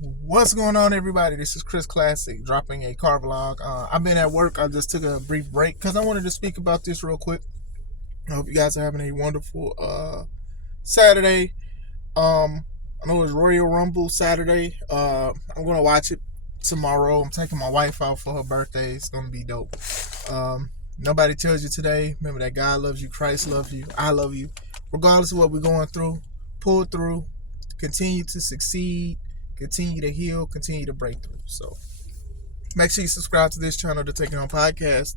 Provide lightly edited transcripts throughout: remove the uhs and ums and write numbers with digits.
What's going on, everybody? This is Chris Classic dropping a car vlog. I've been at work. I just took a brief break because I wanted to speak about this real quick. I hope you guys are having a wonderful Saturday. I know it's Royal Rumble Saturday. I'm gonna watch it tomorrow. I'm taking my wife out for her birthday. It's gonna be dope. Nobody tells you today. Remember that God loves you, Christ loves you, I love you. Regardless of what we're going through, pull through, continue to succeed, continue to heal, continue to break through. So make sure you subscribe to this channel, to Take It On Podcast,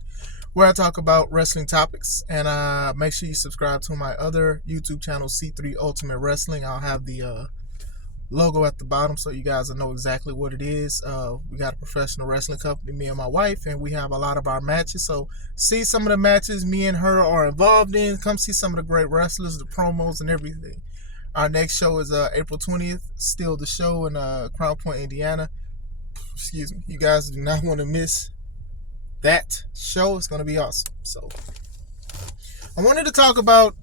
where I talk about wrestling topics. And make sure you subscribe to my other YouTube channel, C3 Ultimate Wrestling. I'll have the logo at the bottom so you guys will know exactly what it is. We got a professional wrestling company, me and my wife, and we have a lot of our matches. So see some of the matches me and her are involved in. Come see some of the great wrestlers, the promos, and everything. Our next show is April 20th, still the show in Crown Point, Indiana. Excuse me. You guys do not want to miss that show. It's going to be awesome. So I wanted to talk about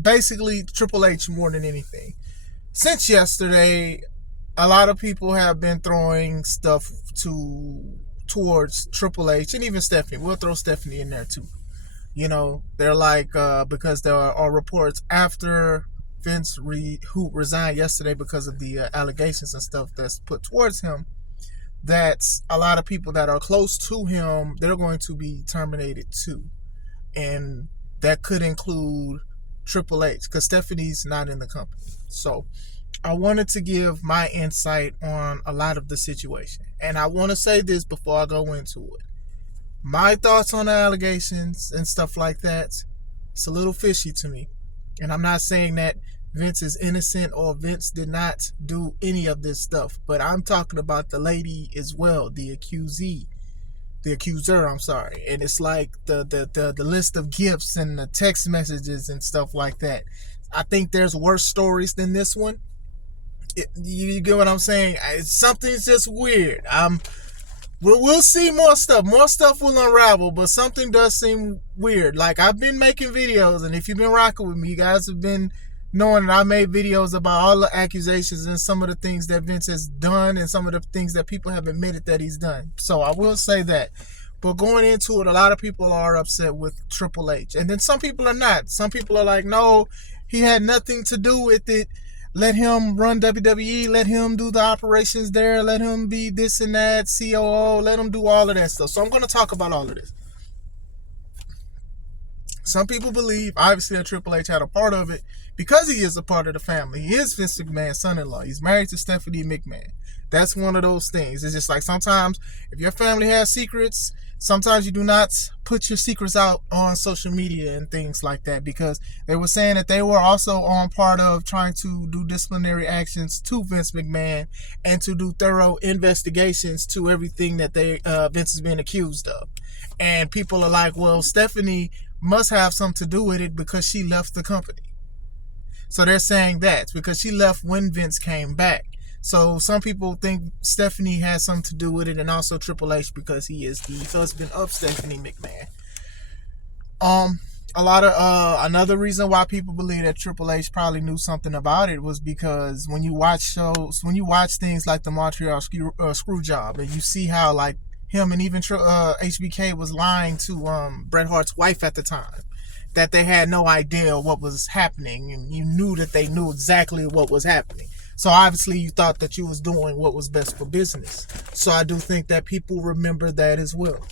basically Triple H more than anything. Since yesterday, a lot of people have been throwing stuff towards Triple H and even Stephanie. We'll throw Stephanie in there too. You know, they're like, because there are reports after Vince who resigned yesterday because of the allegations and stuff that's put towards him, that a lot of people that are close to him, they're going to be terminated too. And that could include Triple H, because Stephanie's not in the company. So I wanted to give my insight on a lot of the situation. And I want to say this before I go into it. My thoughts on the allegations and stuff like that, it's a little fishy to me. And I'm not saying that Vince is innocent or Vince did not do any of this stuff, but I'm talking about the lady as well, the accuser, I'm sorry. And it's like the list of gifts and the text messages and stuff like that. I think there's worse stories than this one. You get what I'm saying? Something's just weird. We'll see more stuff. More stuff will unravel, but something does seem weird. Like, I've been making videos, and if you've been rocking with me, you guys have been knowing that I made videos about all the accusations and some of the things that Vince has done and some of the things that people have admitted that he's done. So I will say that. But going into it, a lot of people are upset with Triple H. And then some people are not. Some people are like, no, he had nothing to do with it. Let him run WWE. Let him do the operations there. Let him be this and that, COO. Let him do all of that stuff. So I'm going to talk about all of this. Some people believe, obviously, that Triple H had a part of it because he is a part of the family. He is Vince McMahon's son-in-law. He's married to Stephanie McMahon. That's one of those things. It's just like sometimes if your family has secrets, sometimes you do not put your secrets out on social media and things like that, because they were saying that they were also on part of trying to do disciplinary actions to Vince McMahon and to do thorough investigations to everything that Vince is being accused of. And people are like, well, Stephanie must have something to do with it because she left the company. So they're saying that because she left when Vince came back. So some people think Stephanie has something to do with it, and also Triple H because he is the husband of Stephanie McMahon. Another reason why people believe that Triple H probably knew something about it was because when you watch things like the Montreal Screw Job, and you see how like him and even HBK was lying to Bret Hart's wife at the time, that they had no idea what was happening, and you knew that they knew exactly what was happening. So obviously you thought that you was doing what was best for business. So I do think that people remember that as well.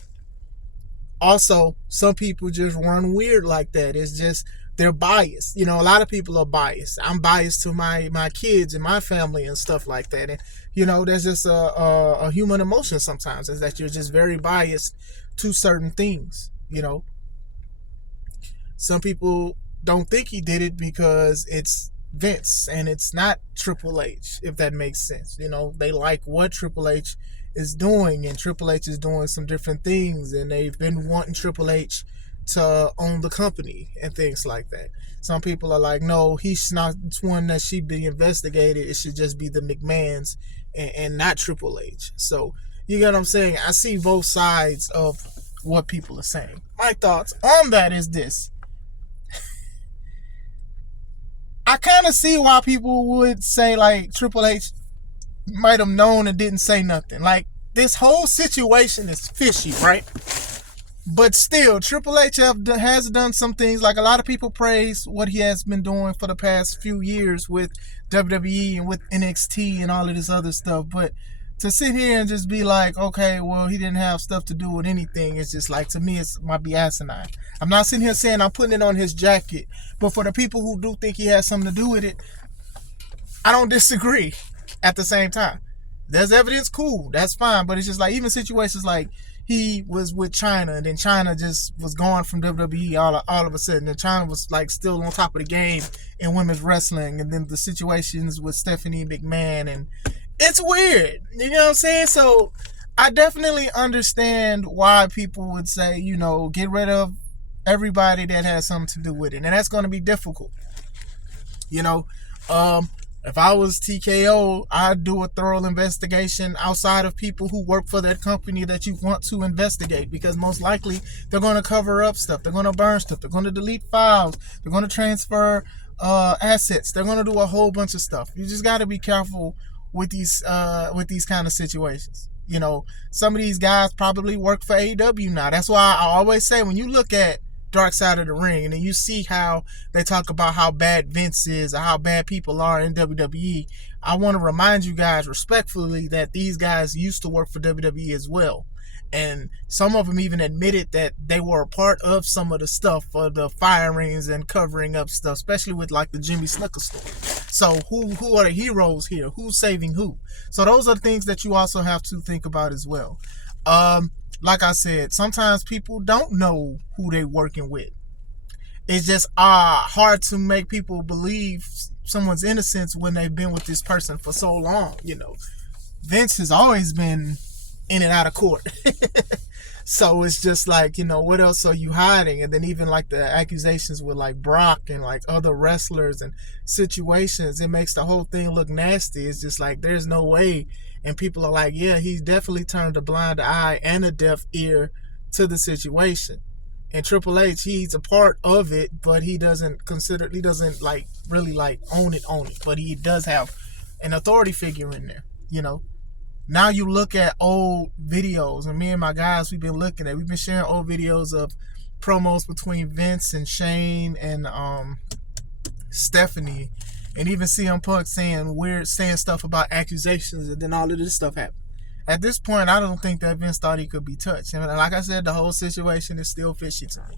Also, some people just run weird like that. It's just they're biased. You know, a lot of people are biased. I'm biased to my kids and my family and stuff like that. And, you know, there's just a human emotion sometimes, is that you're just very biased to certain things, you know. Some people don't think he did it because it's Vince and it's not Triple H, if that makes sense. You know, they like what Triple H is doing, and Triple H is doing some different things, and they've been wanting Triple H to own the company and things like that. Some people are like, no, he's not one that should be investigated. It should just be the McMahons and not Triple H. So you get what I'm saying? I see both sides of what people are saying. My thoughts on that is this. I kind of see why people would say like Triple H might have known and didn't say nothing. Like, this whole situation is fishy, right? But still, Triple H has done some things. Like, a lot of people praise what he has been doing for the past few years with WWE and with NXT and all of this other stuff. But to sit here and just be like, okay, well, he didn't have stuff to do with anything, it's just like, to me, it might be asinine. I'm not sitting here saying I'm putting it on his jacket, but for the people who do think he has something to do with it, I don't disagree. At the same time, there's evidence, cool, that's fine. But it's just like, even situations like, he was with China, and then China just was gone from WWE all of a sudden. And China was like still on top of the game in women's wrestling. And then the situations with Stephanie McMahon, and it's weird. You know what I'm saying? So I definitely understand why people would say, get rid of everybody that has something to do with it. And that's going to be difficult. If I was TKO, I'd do a thorough investigation outside of people who work for that company that you want to investigate, because most likely they're going to cover up stuff. They're going to burn stuff. They're going to delete files. They're going to transfer assets. They're going to do a whole bunch of stuff. You just got to be careful with these kind of situations. Some of these guys probably work for AEW now. That's why I always say, when you look at Dark Side of the Ring, and then you see how they talk about how bad Vince is or how bad people are in WWE, I want to remind you guys respectfully that these guys used to work for WWE as well. And some of them even admitted that they were a part of some of the stuff, of the firings and covering up stuff, especially with like the Jimmy Snuka story. So who are the heroes here? Who's saving who? So those are things that you also have to think about as well. Like I said, sometimes people don't know who they're working with. It's just hard to make people believe someone's innocence when they've been with this person for so long. Vince has always been in and out of court. So it's just like, what else are you hiding? And then even like the accusations with like Brock and like other wrestlers and situations, it makes the whole thing look nasty. It's just like, there's no way. And people are like, yeah, he's definitely turned a blind eye and a deaf ear to the situation. And Triple H, he's a part of it, but he doesn't like really like own it. But he does have an authority figure in there, Now you look at old videos, and me and my guys, we've been sharing old videos of promos between Vince and Shane and Stephanie, and even CM Punk saying stuff about accusations, and then all of this stuff happened. At this point, I don't think that Vince thought he could be touched. And like I said, the whole situation is still fishy to me.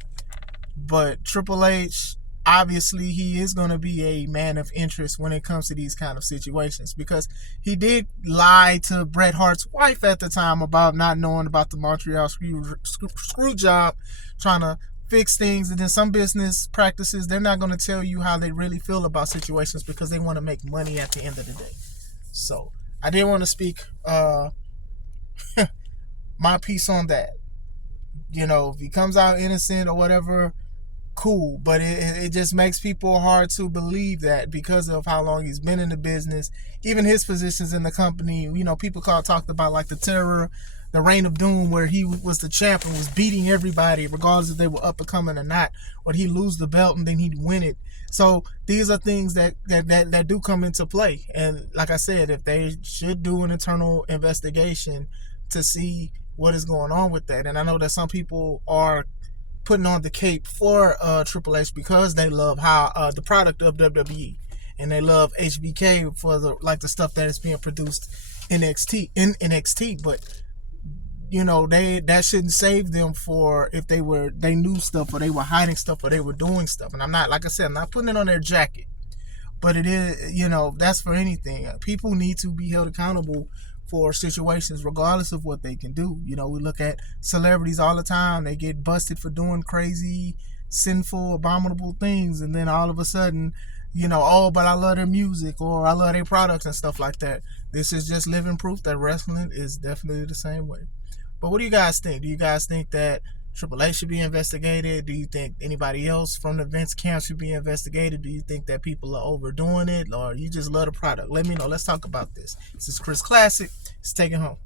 But Triple H, obviously, he is going to be a man of interest when it comes to these kind of situations, because he did lie to Bret Hart's wife at the time about not knowing about the Montreal screw job, trying to fix things. And then some business practices, they're not going to tell you how they really feel about situations because they want to make money at the end of the day. So I did want to speak my piece on that. If he comes out innocent or whatever, cool, but it just makes people hard to believe that, because of how long he's been in the business, even his positions in the company. People talked about like the Terror, the Reign of Doom, where he was the champ and was beating everybody regardless if they were up and coming or not, or he'd lose the belt and then he'd win it. So these are things that do come into play. And like I said, if they should do an internal investigation to see what is going on with that. And I know that some people are putting on the cape for Triple H because they love how the product of WWE, and they love HBK for the stuff that is being produced in NXT. But that shouldn't save them for if they knew stuff, or they were hiding stuff, or they were doing stuff. And I'm not, like I said, I'm not putting it on their jacket, but it is, that's for anything. People need to be held accountable for situations regardless of what they can do. We look at celebrities all the time. They get busted for doing crazy, sinful, abominable things, and then all of a sudden, but I love their music, or I love their products and stuff like that. This is just living proof that wrestling is definitely the same way. But what do you guys think? Do you guys think that Triple H should be investigated? Do you think anybody else from the Vince camp should be investigated? Do you think that people are overdoing it, or you just love the product? Let me know. Let's talk about this. This is Chris Classic. It's taking home.